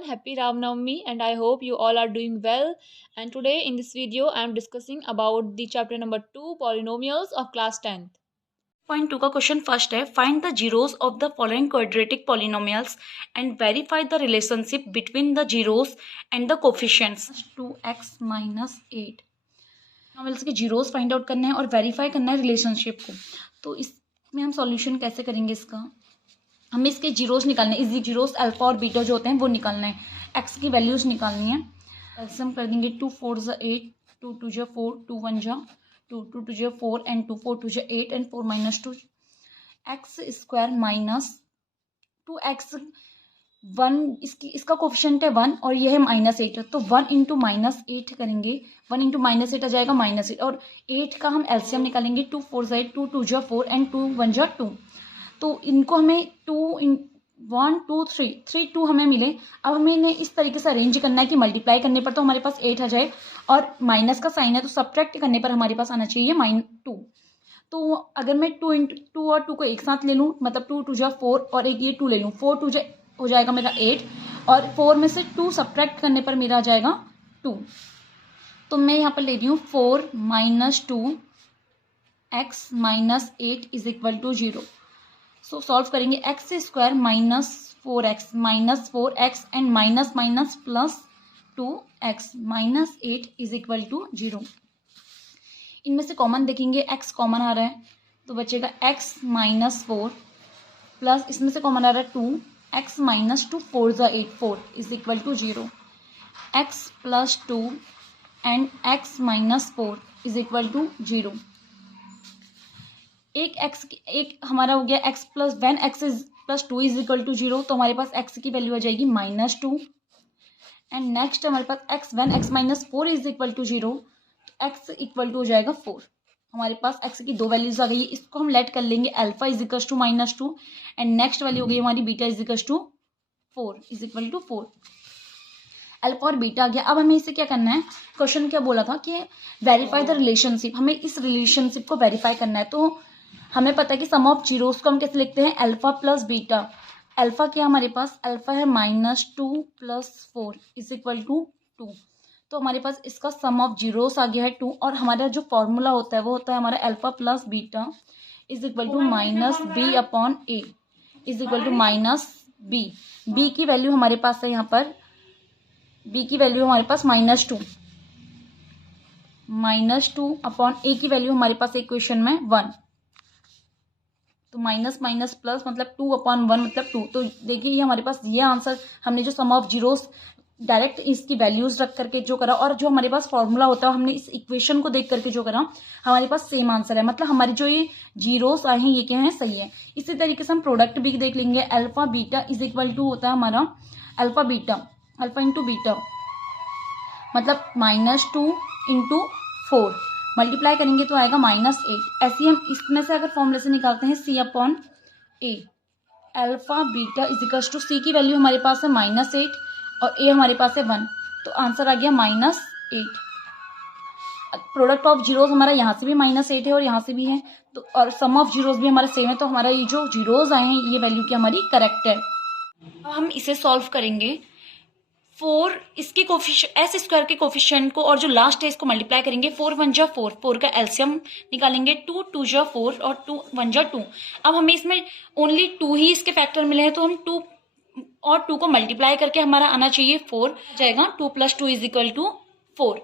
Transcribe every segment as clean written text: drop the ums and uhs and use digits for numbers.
everyone, happy Ram Navami and I hope you all are doing well. And today in this video I am discussing about the chapter number 2 polynomials of class 10th. Point 2 का question first है, find the zeros of the following quadratic polynomials and verify the relationship between the zeros and the coefficients 2x - 8 polynomials के zeros find out करने हैं और verify करना है relationship को। तो इसमें हम सॉल्यूशन कैसे करेंगे इसका, हमें इसके जीरोस निकालने हैं। इस जीरोस अल्फा और बीटा जो होते हैं वो निकालना है, एक्स की वैल्यूज निकालनी है। एल्सियम कर देंगे 2 4 = 8, 2 2 = 4, 2 1 = 2, 2 2 = 4 and 2 4 2 = 8 and 4 - 2 x² minus 2x 1 इसका कोफिशिएंट है 1 और ये है -8 है, तो 1 × -8 करेंगे। 1 × -8 आ जाएगा -8 और 8 का हम एल्सियम निकालेंगे। 2 4 = 8, 2 2 = 4 and 2 1 = 2। तो इनको हमें 1 2 3 2 हमें मिले। अब हमें इन्हें इस तरीके से अरेंज करना है कि मल्टीप्लाई करने पर तो हमारे पास 8 आ जाए और माइनस का साइन है तो सब्ट्रैक्ट करने पर हमारे पास आना चाहिए -2। तो अगर मैं 2 × 2 और 2 को एक साथ ले लूँ, मतलब 2 2 = 4 और एक ये 2 ले लूँ, 4 2 हो जाएगा मेरा 8 और 4 में से 2 सब्ट्रैक्ट करने पर मेरा आ जाएगा 2। तो मैं यहाँ पर ले रही हूँ 4 - 2 x - 8 = 0। सो सॉल्व करेंगे। x² - 4x -4x and minus minus plus 2x - 8 = 0। इनमें से कॉमन देखेंगे, x कॉमन आ रहा है तो बचेगा x - 4 प्लस इसमें से कॉमन आ रहा है 2, x - 2 4 = 8, 4 = 0। x + 2 and x - 4 = 0। एक हमारा हो गया x प्लस when x + 2 = 0, तो हमारे पास x की वैल्यू आ जाएगी -2 एंड नेक्स्ट हमारे पास x when x - 4 = 0, तो x इक्वल टू हो जाएगा 4। हमारे पास x की दो वैल्यूज आ गई, इसको हम लेट कर लेंगे अल्फा = -2 एंड नेक्स्ट वाली हो गई हमारी बीटा = 4 अल्फा और बीटा आ गया। अब हमें इसे क्या करना है, क्वेश्चन क्या बोला था कि वेरीफाई द रिलेशनशिप, हमें इस रिलेशनशिप को वेरीफाई करना है। तो हमें पता है कि सम ऑफ जीरोस को हम कैसे लिखते हैं, अल्फा प्लस बीटा। अल्फा क्या हमारे पास, अल्फा है -2 + 4 = 2। तो हमारे पास इसका सम ऑफ जीरोस आ गया है 2 और हमारा जो फॉर्मूला होता है वो होता है हमारा alpha plus beta = -b/a -b। b की वैल्यू हमारे पास है यहाँ पर, b की वैल्यू हमारे पास -2 a की वैल्यू हमारे पास इक्वेशन में 1, तो माइनस माइनस प्लस मतलब 2/1 मतलब 2। तो देखिए ये हमारे पास ये आंसर, हमने जो सम ऑफ जीरोस डायरेक्ट इसकी वैल्यूज रख करके जो करा और जो हमारे पास फॉर्मूला होता है हमने इस इक्वेशन को देख करके जो करा, हमारे पास सेम आंसर है। मतलब हमारी जो ये जीरोस आए हैं ये क्या है, सही है। इसी तरीके से हम प्रोडक्ट भी देख लेंगे। अल्फा बीटा = होता है हमारा अल्फा इंटू बीटा मतलब -2 × 4 मल्टीप्लाई करेंगे तो आएगा -8। ऐसे ही हम इसमें से अगर फॉर्मूले से निकालते हैं C/A, अल्फा बीटा = C की वैल्यू हमारे पास है -8 और A हमारे पास है 1, तो आंसर आ गया -8। प्रोडक्ट ऑफ जीरोस हमारा यहाँ से भी -8 है और यहाँ से भी है, तो और सम ऑफ जीरोस भी हमारा सेम है, तो हमारा ये जो जीरोस आए हैं ये वैल्यू की हमारी करेक्ट है। अब हम इसे सॉल्व करेंगे। 4 इसके s² के कोफिशिएंट को और जो लास्ट है इसको मल्टीप्लाई करेंगे। 4 1 = 4, 4 का एल्सियम निकालेंगे। 2 2 = 4 और 2 1 = 2। अब हमें इसमें ओनली 2 ही इसके फैक्टर मिले हैं, तो हम 2 और 2 को मल्टीप्लाई करके हमारा आना चाहिए 4 जाएगा। 2 + 2 = 4।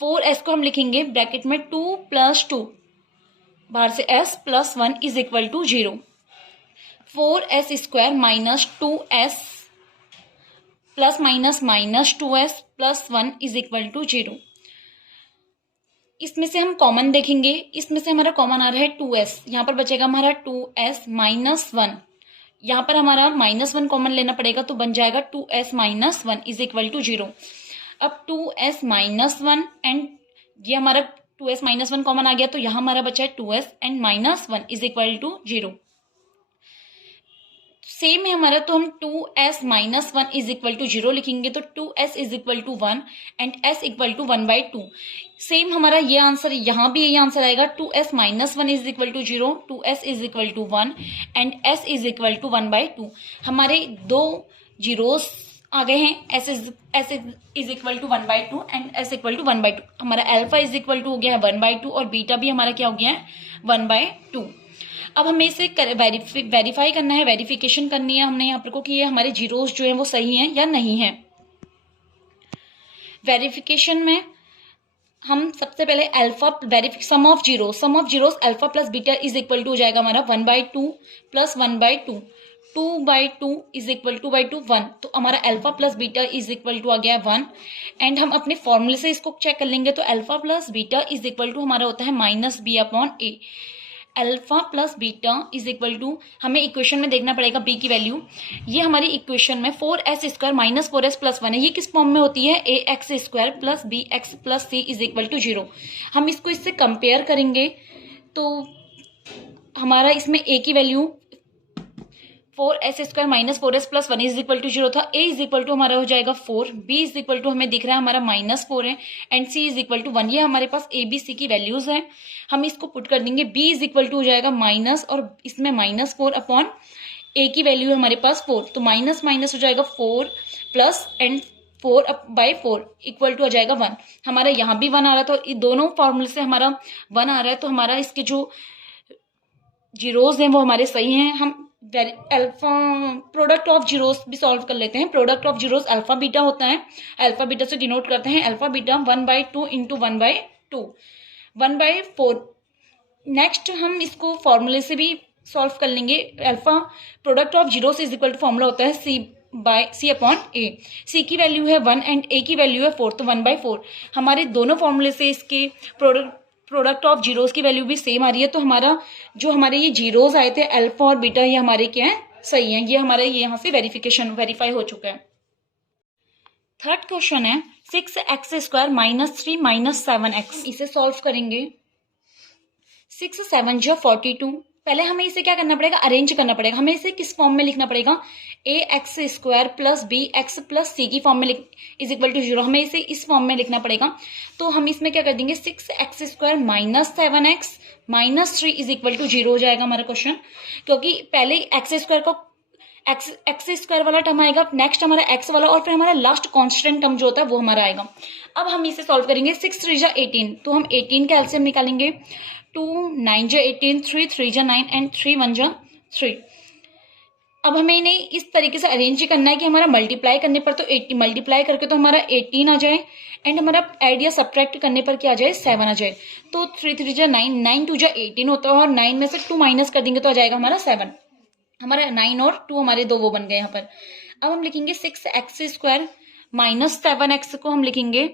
4s को हम लिखेंगे ब्रैकेट में 2 + 2 बाहर से s + 1 = 0। 4s² - 2s plus minus -2s + 1 = 0। इसमें से हम कॉमन देखेंगे, इसमें से हमारा कॉमन आ रहा है 2s, यहाँ पर बचेगा हमारा 2s - 1, यहाँ पर हमारा -1 कॉमन लेना पड़ेगा तो बन जाएगा 2s - 1 = 0। अब 2s - 1 एंड ये हमारा 2s - 1 कॉमन आ गया, तो यहाँ हमारा बचा है 2s एंड -1 = 0। सेम है हमारा, तो हम 2s minus 1 is equal to 0 लिखेंगे, तो 2s is equal to 1 and s equal to 1/2। Same हमारा ये आंसर, यहाँ भी यही आंसर आएगा, 2s minus 1 is equal to 0, 2s is equal to 1 and s is equal to 1/2। हमारे दो जीरोस आ गए हैं, s is equal to 1/2 and s equal to 1/2। हमारा अल्फा इज इक्वल टू हो गया है 1/2 और बीटा भी हमारा क्या हो गया है 1/2। अब हमें इसे वेरीफाई करना है, वेरिफिकेशन करनी है हमने यहाँ पर को कि ये हमारे जीरोस जो हैं वो सही हैं या नहीं है। वेरिफिकेशन में हम सबसे पहले alpha sum of zeros alpha plus beta is equal to हो जाएगा हमारा 1/2 प्लस 1/2, 2/2 इज इक्वल टू 1। तो हमारा alpha plus beta is equal to आ गया है 1 एंड हम अपने फॉर्मूले से इसको चेक कर लेंगे। तो alpha plus beta is equal to हमारा होता है -b/a। Alpha plus beta is equal to, हमें इक्वेशन में देखना पड़ेगा b की वैल्यू। ये हमारी इक्वेशन में 4s² माइनस 4s प्लस 1 है। ये किस फॉर्म में होती है, ax² plus bx plus c is equal to 0। हम इसको इससे कंपेयर करेंगे तो हमारा इसमें a की value 4s² minus 4s plus 1 is equal to 0 था। a इज इक्वल टू हमारा हो जाएगा 4, b इज इक्वल टू हमें दिख रहा है हमारा -4 है and c is equal to 1। ये हमारे पास a b c की वैल्यूज हैं, हम इसको पुट कर देंगे। b इज इक्वल टू हो जाएगा माइनस और इसमें -4 अपॉन a की वैल्यू है हमारे पास 4, तो माइनस माइनस हो जाएगा 4 प्लस एंड 4/4 इक्वल टू आ जाएगा 1। हमारा यहाँ भी 1 आ रहा था, तो दोनों फॉर्मूले से हमारा 1 आ रहा है, तो हमारा इसके जो जीरोस हैं वो हमारे सही हैं। हम अल्फा प्रोडक्ट ऑफ जीरोस भी सॉल्व कर लेते हैं। Product of zeros alpha beta होता है, अल्फा बीटा से डिनोट करते हैं अल्फा बीटा 1/2 इंटू 1/2 1/4। नेक्स्ट हम इसको फॉर्मूले से भी सॉल्व कर लेंगे। Alpha product of zeros is equal to formula होता है c अपॉन a। c की वैल्यू है 1 एंड a की वैल्यू है 4, तो 1/4। हमारे दोनों फॉर्मूले से इसके प्रोडक्ट ऑफ जीरोस की वैल्यू भी सेम आ रही है, तो हमारे ये जीरोस आए थे अल्फा और बीटा, ये हमारे क्या है सही है। ये हमारे यहाँ से वेरीफाई हो चुका है। थर्ड क्वेश्चन है 6x² माइनस 3 माइनस 7x। इसे सॉल्व करेंगे। 6 7 जो 42। पहले हमें इसे क्या करना पड़ेगा, अरेंज करना पड़ेगा। हमें इसे किस फॉर्म में लिखना पड़ेगा, ax² plus bx plus c की फॉर्म में इज इक्वल टू 0। हमें इसे इस फॉर्म में लिखना पड़ेगा। तो हम इसमें क्या कर देंगे, 6x² minus 7x minus 3 is equal to 0 हो जाएगा हमारा क्वेश्चन, क्योंकि पहले x² वाला टर्म आएगा, नेक्स्ट हमारा x वाला, और फिर हमारा लास्ट कांस्टेंट टर्म जो होता है वो हमारा आएगा। अब हम इसे सॉल्व करेंगे। 6 3 जा 18, तो हम 18 का एलसीएम निकालेंगे। 2 9 जा 18, 3 3 जा 9 एंड 3 1 जा 3। अब हमें इन्हें इस तरीके से अरेंज ही करना है कि हमारा मल्टीप्लाई करने पर तो 80 मल्टीप्लाई करके तो हमारा 18 आ जाए एंड हमारा ऐड या सब्ट्रैक्ट करने पर क्या आ जाए 7 आ जाए। तो 3 3 जा 9, 9 2 जा 18 होता है और 9 में से 2 माइनस कर देंगे तो आ जाएगा हमारा 7। हमारा 9 और 2 हमारे दो वो बन गए यहाँ पर। अब हम लिखेंगे 6x² माइनस 7x को हम लिखेंगे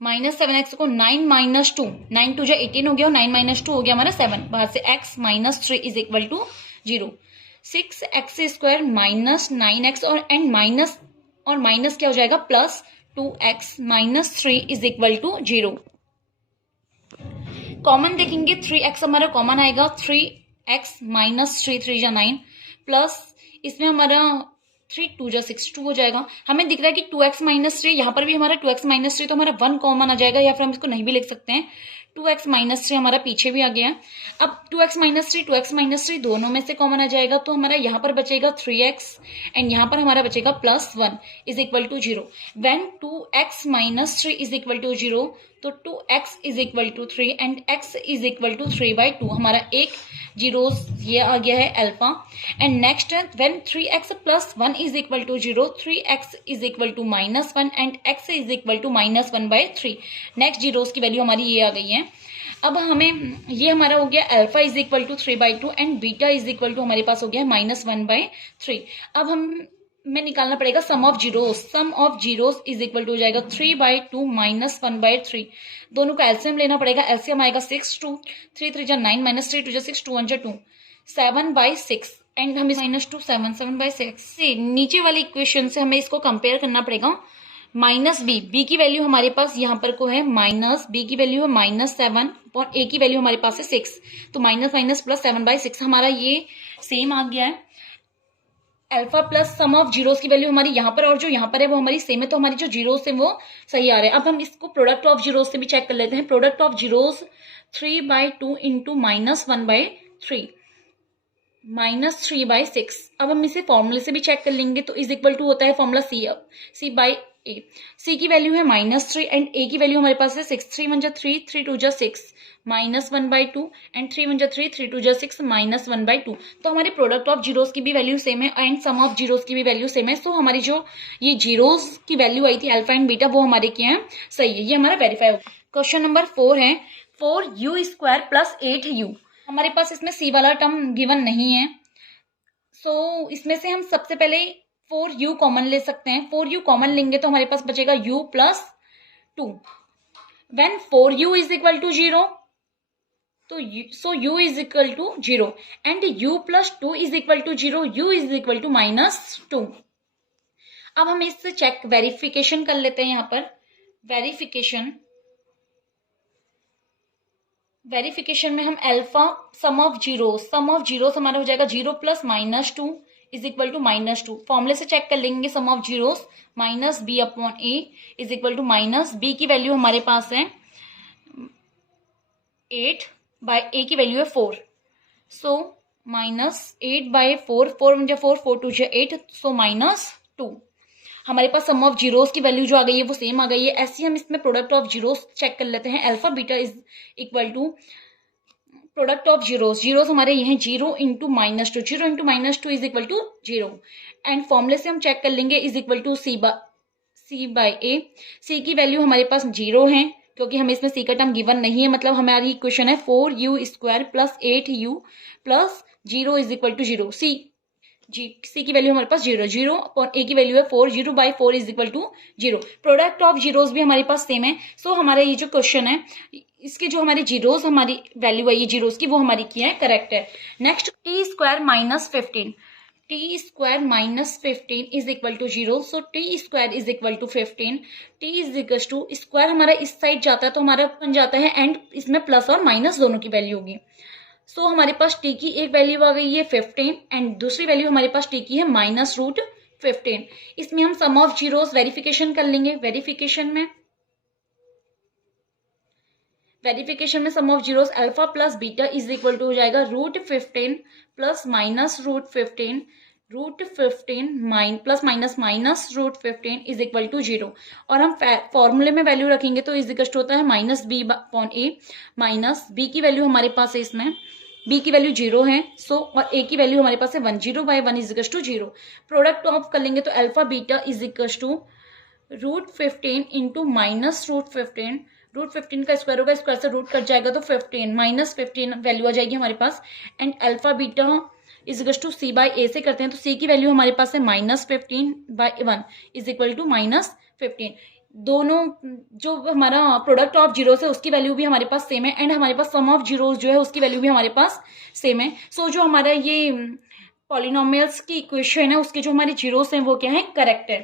-7x को 9 माइनस 2, 9 2 जा 18 हो गया और 9 माइनस 2 हो गया हमारा 7। बाहर से x minus 3 is equal to 0। 6x² minus 9x और माइनस क्या हो जाएगा plus 2x minus 3 is equal to 0। Common देखेंगे 3x हमारा कॉमन आएगा, 3x माइनस 3 3 जा 9 प्लस इसमें हमारा 3 2 जा 6 2 हो जाएगा। हमें दिख रहा है कि 2x माइनस 3, यहाँ पर भी हमारा 2x माइनस 3, तो हमारा 1 कॉमन आ जाएगा, या फिर हम इसको नहीं भी लिख सकते हैं। 2x माइनस 3 हमारा पीछे भी आ गया है। अब 2x माइनस 3 दोनों में से कॉमन आ जाएगा, तो हमारा यहाँ पर बचेगा 3x एंड यहाँ पर हमारा बचेगा +1 is equal to 0। When 2x minus 3 is equal to 0, तो 2x is equal to 3 and x is equal to 3/2। हमारा एक जीरोस ये आ गया है alpha. And next when 3x plus 1 is equal to 0, 3x is equal to -1 and x is equal to -1/3। Next zeros की value हमारी ये आ गई है। अब हमें ये हमारा हो गया alpha is equal to 3/2 and beta is equal to हमारे पास हो गया -1/3। अब हमें निकालना पड़ेगा sum of zeros is equal to हो जाएगा 3/2 माइनस 1/3। दोनों का एलसीएम लेना पड़ेगा। एलसीएम आएगा 6 2 3 3 जा 9 माइनस 3 2 जा 6 2 1 जा 2 7/6 एंड हम -2 7 7/6 से नीचे वाली इक्वेशन से हमें इसको कंपेयर करना पड़ेगा। -b की वैल्यू हमारे पास यहाँ पर को है b की वैल्यू है -7 और a की वैल्यू हमारे पास है 6, तो माइनस प्लस 7/6 हमारा ये सेम आ गया है। Alpha plus sum of zeros की वैल्यू हमारी यहाँ पर और जो यहाँ पर है वो हमारी सेम है, तो हमारी जो जीरोस है वो सही आ रहे हैं। अब हम इसको प्रोडक्ट ऑफ जीरोस से भी चेक कर लेते हैं। Product of zeros 3/2 into -1/3 -3/6। अब हम इसे फॉर्मूले से भी चेक कर लेंगे, तो इज इक्वल टू होता है फॉर्मूला C/A। C की वैल्यू है -3 एंड A की वैल्यू हमारे पास है 6। 3 1 3, 3 2 6, -1/2 एंड 3 1 3, 3 2 6, -1/2। तो हमारे प्रोडक्ट ऑफ जीरोस की भी वैल्यू सेम है एंड सम ऑफ जीरोस की भी वैल्यू सेम है। सो हमारी जो ये जीरोस की वैल्यू आई थी अल्फा एंड बीटा, वो हमारे क्या है, सही है। ये हमारा वेरीफाई हो। क्वेश्चन नंबर 4 है 4u² + 8u। हमारे पास इसमें C वाला टर्म गिवन नहीं है, सो इसमें से हम सबसे पहले 4u कॉमन ले सकते हैं। 4u कॉमन लेंगे तो हमारे पास बचेगा u + 2। When 4u is equal to 0, तो u is equal to 0 and u + 2 is equal to 0, u is equal to -2। अब हम इससे चेक वेरिफिकेशन कर लेते हैं। यहाँ पर वेरिफिकेशन में हम अल्फा सम ऑफ जीरोस हमारा हो जाएगा 0 + -2 इज इक्वल टू -2। फॉर्मूले से चेक कर लेंगे sum of zeros -b/a is equal to -b की वैल्यू हमारे पास है 8/a की वैल्यू है 4। सो -8/4, 4 1 4, 4 2 8, सो -2। हमारे पास सम ऑफ जीरोस की वैल्यू जो आ गई है वो सेम आ गई है। ऐसे ही हम इसमें प्रोडक्ट ऑफ जीरोस चेक कर लेते हैं। Alpha beta is equal to product of zeros हमारे ये हैं 0 × -2, 0 × -2 इज इक्वल टू 0 एंड फॉर्मूले से हम चेक कर लेंगे is equal to C/A। C की वैल्यू हमारे पास 0 है क्योंकि हमें इसमें C का टर्म गिवन नहीं है, मतलब हमारी इक्वेशन है 4u² + 8u + 0 is equal to 0। C की वैल्यू हमारे पास 0 और A की वैल्यू है 4, 0/4 is equal to 0। Product of zeros भी हमारे पास सेम है। सो हमारा ये जो क्वेश्चन है इसके जो हमारे जीरोस हमारी वैल्यू आई है जीरोस की, वो हमारी क्या है, करेक्ट है। Next t² - 15 is equal to 0। So t² is equal to 15। t is equal to square हमारा इस साइड जाता है तो हमारा बन जाता है एंड इसमें प्लस और माइनस दोनों की वैल्यू होगी। सो हमारे पास t की एक वैल्यू आ गई है 15 एंड दूसरी वैल्यू हमारे पास t की है -√15। इसमें हम सम ऑफ जीरोस वेरिफिकेशन कर लेंगे। वेरिफिकेशन में sum of zeros alpha plus beta is equal to हो जाएगा √15 plus -√15 √15 plus -√15 is equal to 0। और हम फॉर्मूले में वैल्यू रखेंगे तो इज इक्वल टू होता है -b/a। -b की वैल्यू हमारे पास है, इसमें b की वैल्यू 0 है। सो और a की वैल्यू हमारे पास है 1, 0/1 is equal to 0। Product of कर लेंगे तो alpha beta is equal to √15 into -√15। √15 का स्क्वायर होगा, स्क्वायर से रूट कट जाएगा तो 15 -15 वैल्यू आ जाएगी हमारे पास and alpha beta is equal to C/A से करते हैं तो C की वैल्यू हमारे पास है -15/1 इज इक्वल टू -15। दोनों जो हमारा प्रोडक्ट ऑफ जीरोस है उसकी वैल्यू भी हमारे पास सेम है एंड हमारे पास सम ऑफ जीरोस जो है उसकी वैल्यू भी हमारे पास सेम है। सो जो हमारा ये पॉलिनोमियल्स की इक्वेशन है उसके जो हमारे जीरोस हैं वो क्या है, करेक्ट है।